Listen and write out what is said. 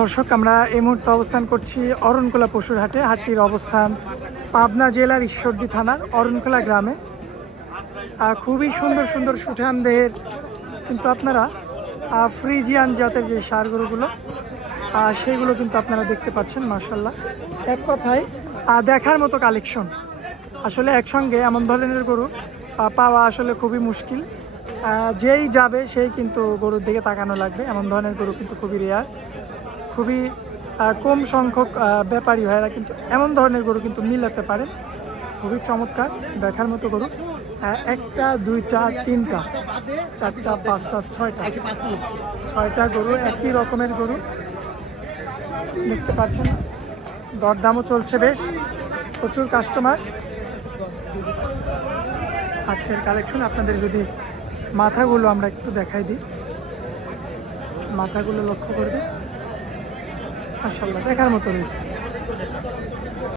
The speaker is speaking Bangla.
দর্শক, আমরা এই মুহূর্তে অবস্থান করছি অরণখোলা পশুর হাটে। হাটটির অবস্থান পাবনা জেলার ঈশ্বরদী থানার অরণখোলা গ্রামে। খুবই সুন্দর সুন্দর সুঠাম দেহের কিন্তু আপনারা ফ্রিজিয়ান জাতের যে ষাঁড় গরুগুলো সেইগুলো কিন্তু আপনারা দেখতে পাচ্ছেন। মাশাআল্লাহ, এক কথায় দেখার মতো কালেকশন। আসলে একসঙ্গে এমন ধরনের গরু পাওয়া আসলে খুবই মুশকিল। যেই যাবে সেই কিন্তু গরুর দিকে তাকানো লাগবে। এমন ধরনের গরু কিন্তু খুবই রেয়ার, খুবই কম সংখ্যক ব্যাপারী ভাইরা কিন্তু এমন ধরনের গরু কিন্তু মিলাতে পারে। খুবই চমৎকার দেখার মতো গরু। একটা, দুইটা, তিনটা, চারটা, পাঁচটা, ছয়টা গরু, একই রকমের গরু দেখতে পাচ্ছেন। দরদামও চলছে বেশ, প্রচুর কাস্টমার। আজকের কালেকশন আপনাদের যদি মাথাগুলো আমরা একটু দেখাই দিই, মাথাগুলো লক্ষ্য করবে, মাশাআল্লাহ দেখার মতো রয়েছে।